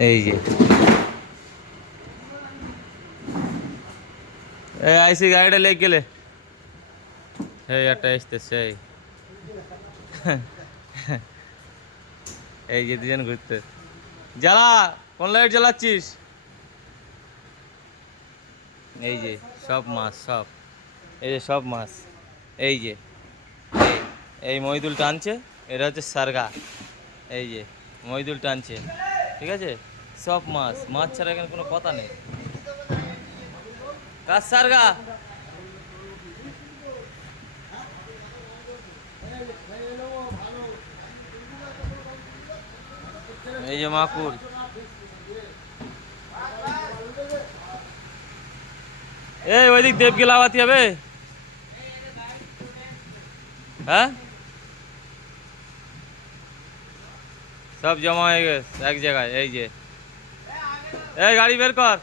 এই যে এই আইসি গাড়িটা লেগে গেলে এই একটা আসতে সেই এই যে দুজন ঘুরতে জ্বালা কোন লাইট জ্বালাচ্ছিস এই যে সব মাছ সব এই যে সব মাছ এই যে এই এই মহিদুল টানছে এটা হচ্ছে সারগা এই যে মহিদুল টানছে ঠিক আছে সব মাছ মাছ ছাড়া এখানে কোনো কথা নেই কাজ সারগা এই যে মাকুল এই ওইদিক দেবকে লাগাতে হবে হ্যাঁ সব জমা হয়ে গেছে এক জায়গায় এই যে এই গাড়ি বের কর